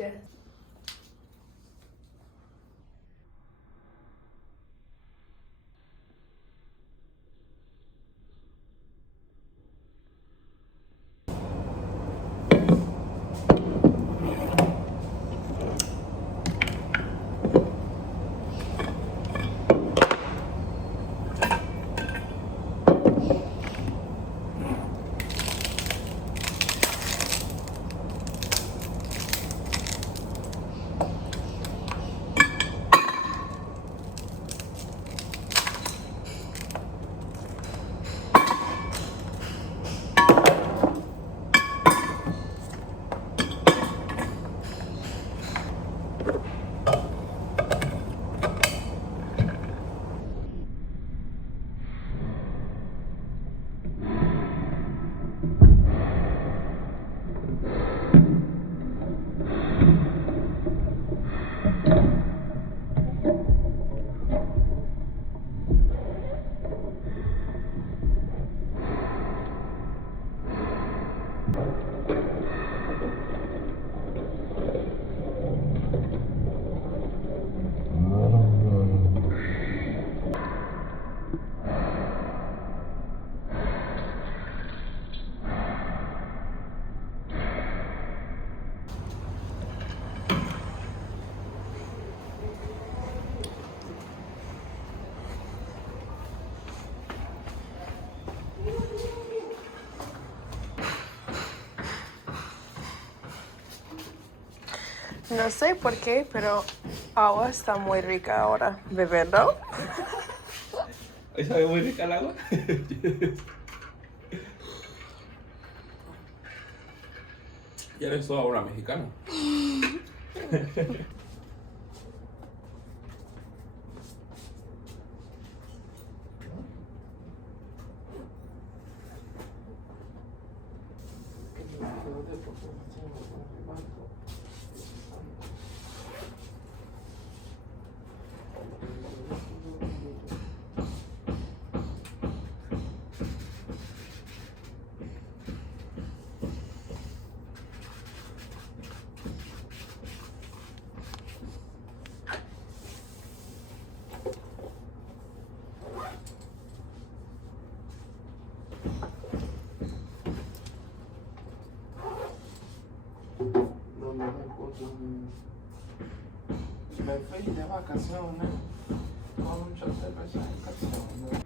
Yes. No sé por qué, pero agua está muy rica ahora. ¿Beberlo? ¿Hoy sabe muy rica el agua? Ya eres toda ahora mexicana. Me fui de vacaciones con muchas cervezas en canciones.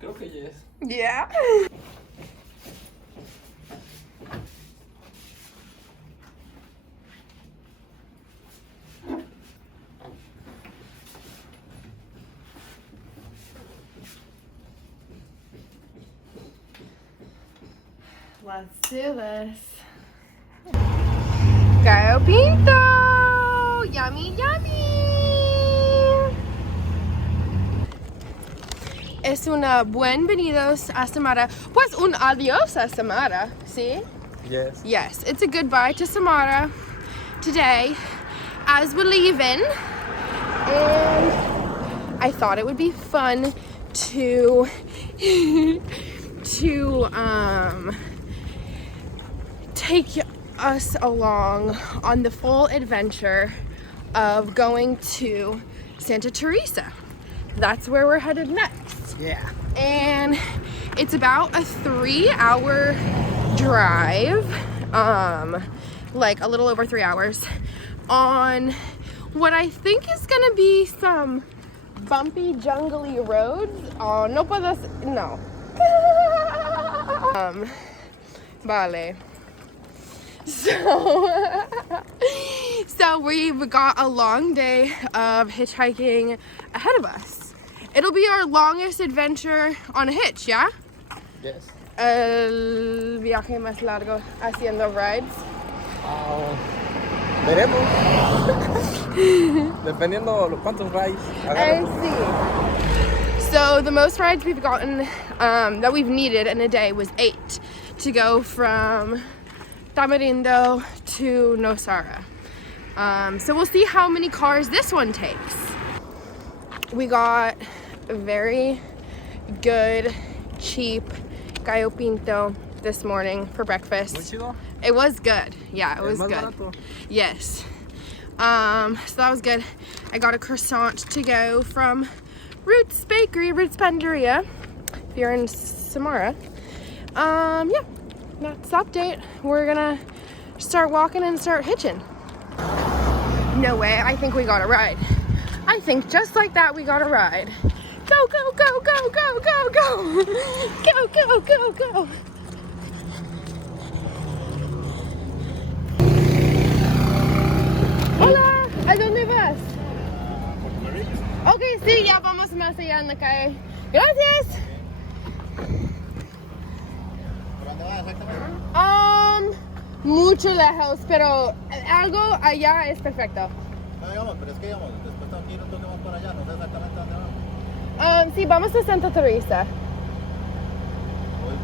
Creo que yes. Yeah. Let's do this. Gallo Pinto! Yummy, yummy! Es una bienvenidos a Samara. Pues un adiós a Samara, ¿sí? Yes. Yes, it's a goodbye to Samara today as we're leaving. And I thought it would be fun to take us along on the full adventure of going to Santa Teresa. That's where we're headed next. Yeah. And it's about a 3-hour drive, like a little over 3 hours, on what I think is gonna be some bumpy, jungly roads. Oh, no puedo, no. Vale. So we've got a long day of hitchhiking ahead of us. It'll be our longest adventure on a hitch, yeah? Yes. El viaje más largo haciendo rides. Veremos. Dependiendo cuántos rides. Sí. So the most rides we've gotten, that we've needed in a day was 8 to go from Tamarindo to Nosara. So we'll see how many cars this one takes. We got a very good, cheap gallo pinto this morning for breakfast. Muy chido. It was good. Yeah, it was Más good. barato. Yes. So that was good. I got a croissant to go from Roots Bakery, Roots Panderia, if you're in Samara. Yeah, that's the update. We're gonna start walking and start hitching. No way, I think we got a ride. I think just like that we got a ride. Go, go, go, go, go, go, go. Go, go, go, go. Hola, ¿a dónde vas? Ok, sí, ya vamos más allá en la calle. Gracias. ¿Dónde vas exactamente? Mucho lejos, pero algo allá es perfecto. No, digamos, pero es que digamos, después tengo que ir un toque más para allá, no sé exactamente dónde vamos. Sí, vamos a Santa Teresa. Voy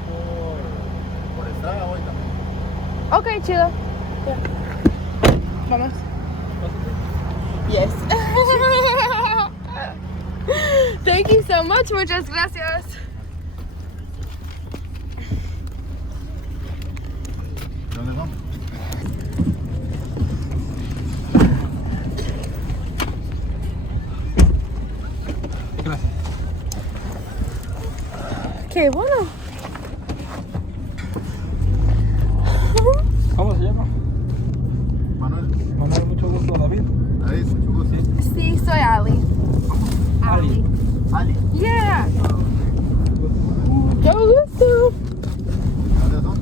por Estrada, voy también. Ok, chido. Yeah. Vamos. Yes. Thank you so much. Muchas gracias. ¿Dónde vamos? Gracias. Qué bueno. ¿Cómo se llama? Manuel. Manuel, mucho gusto, David. David, mucho gusto. Sí, soy Ali. Ali. Ali. Yeah. Mucho gusto. ¿Dónde son?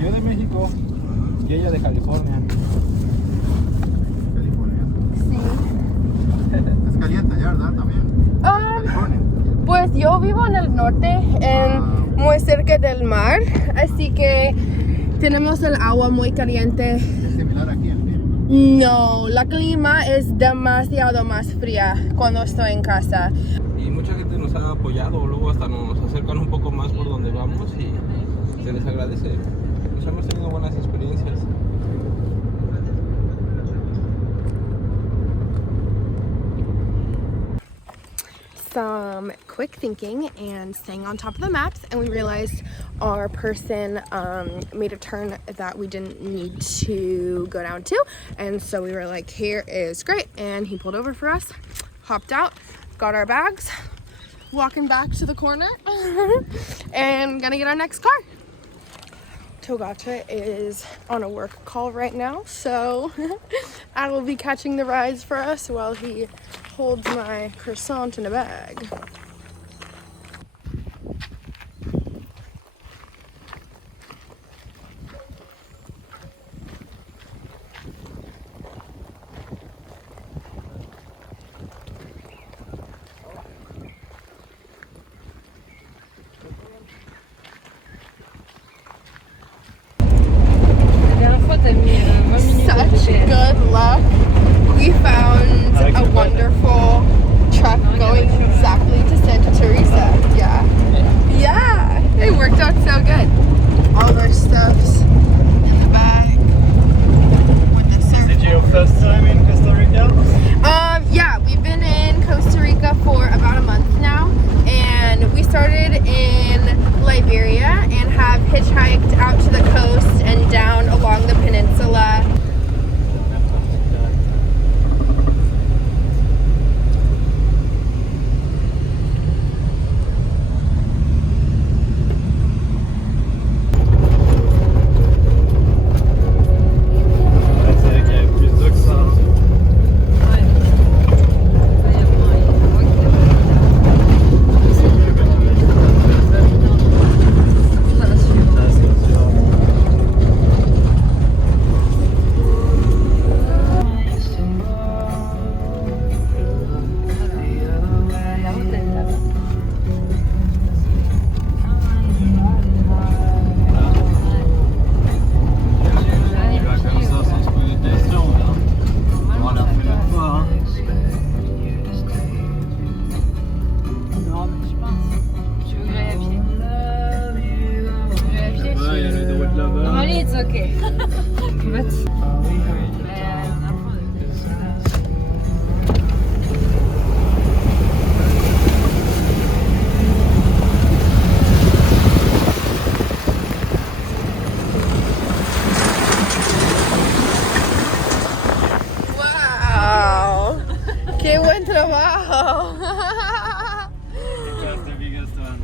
Yo de México y ella de California. California. Sí. Es caliente allá, ¿verdad? También. California. Pues yo vivo en el norte, muy cerca del mar, así que tenemos el agua muy caliente. Es similar aquí el clima. No, la clima es demasiado más fría cuando estoy en casa. Y mucha gente nos ha apoyado, luego hasta nos acercan un poco más por donde vamos y se les agradece. Pues hemos tenido buenas experiencias. Some quick thinking and staying on top of the maps, and we realized our person made a turn that we didn't need to go down to, and so we were like, here is great, and he pulled over for us, hopped out, got our bags, walking back to the corner and gonna get our next car. Togata is on a work call right now, so I will be catching the rides for us while he holds my croissant in a bag. Such good luck. We found a wonderful truck going exactly to Santa Teresa. Yeah. Yeah. It worked out so good. All of our stuff's in the bag. With the surf. Is it your first time in Costa Rica? Yeah, we've been in Costa Rica for about a month now, and we started in Liberia and have hitchhiked out to the coast and down along buen trabajo. That's the biggest one.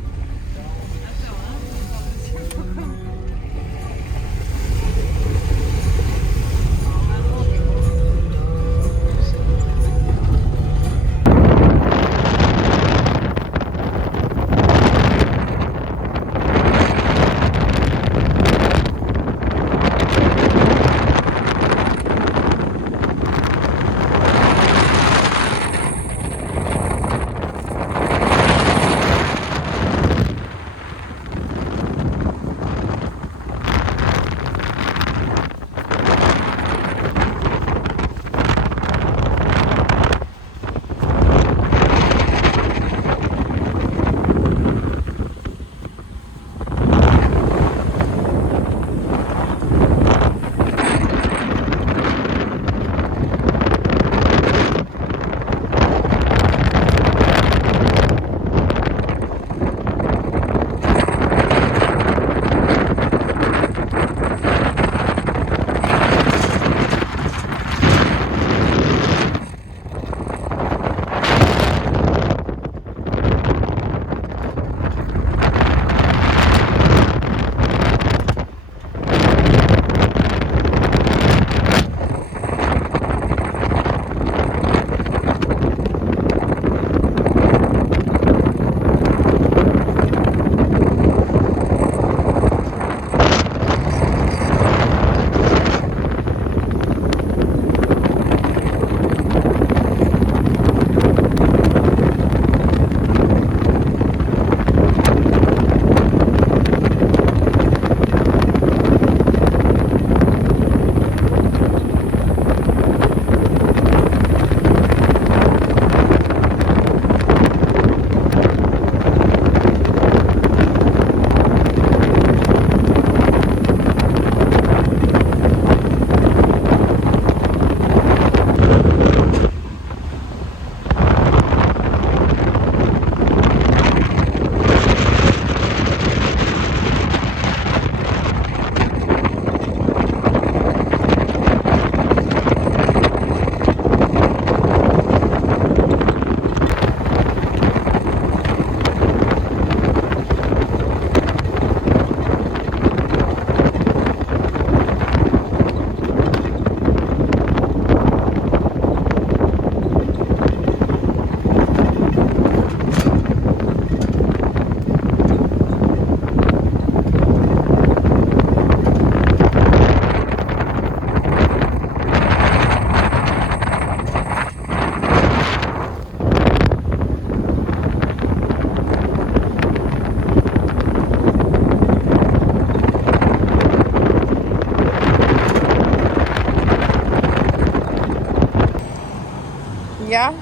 Ya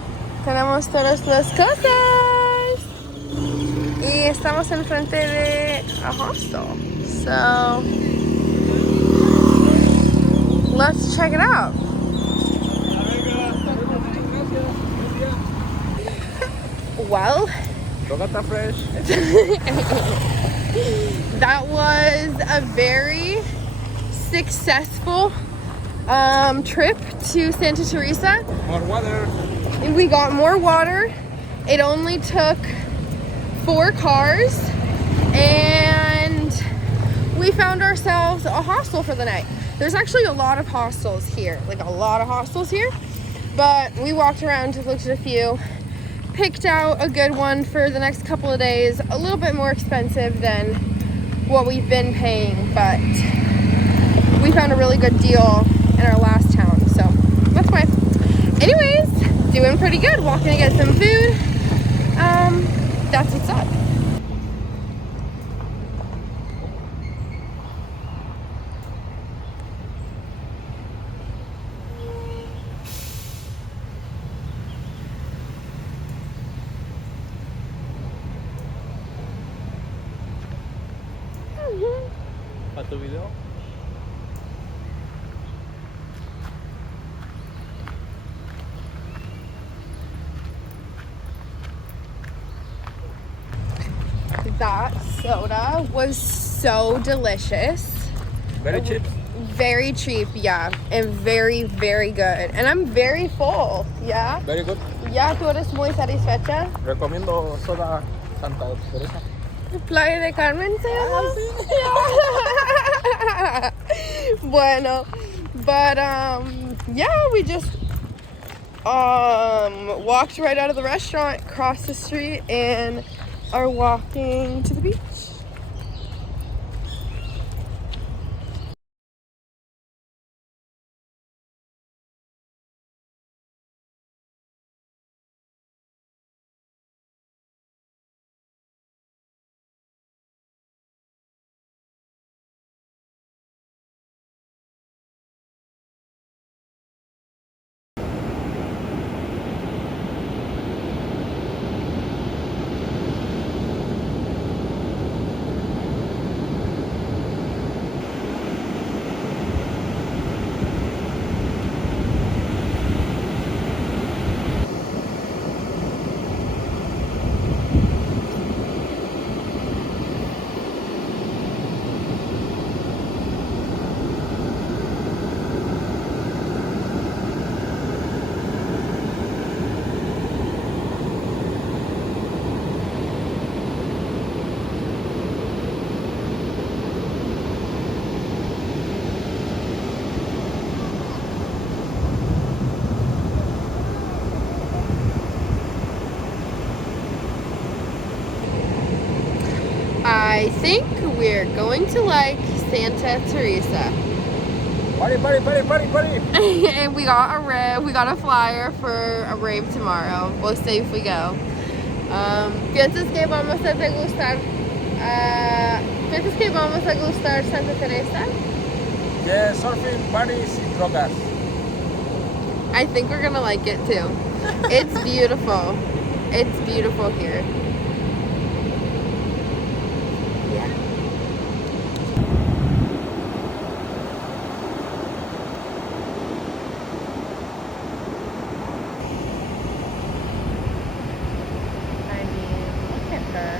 tenemos todas las cosas y estamos enfrente de a hostel. So let's check it out. Well, fresh. that was a very successful trip to Santa Teresa. More water. We got more water. It only took 4 cars and we found ourselves a hostel for the night. There's actually a lot of hostels here, like a lot of hostels here, but we walked around, looked at a few, picked out a good one for the next couple of days, a little bit more expensive than what we've been paying, but we found a really good deal in our last town, so that's why. Anyways, doing pretty good, walking to get some food. That's what's up. ¿Para tu video? That soda was so delicious. Very cheap. Very cheap, yeah, and very, very good. And I'm very full, yeah. Very good. Ya tú eres muy satisfecha. Recomiendo soda Santa Teresa. Playa de Carmen se llama. Bueno, but yeah, we just walked right out of the restaurant, crossed the street, and are walking to the beach. I think we're going to like Santa Teresa. Party, party, party, party, party! And we got a flyer for a rave tomorrow. We'll see if we go. ¿Piensas que vamos a degustar? ¿Piensas que vamos a gustar Santa Teresa? Yeah, surfing, parties, y drogas. I think we're gonna like it too. It's beautiful. It's beautiful here. Yeah. I mean, look at her.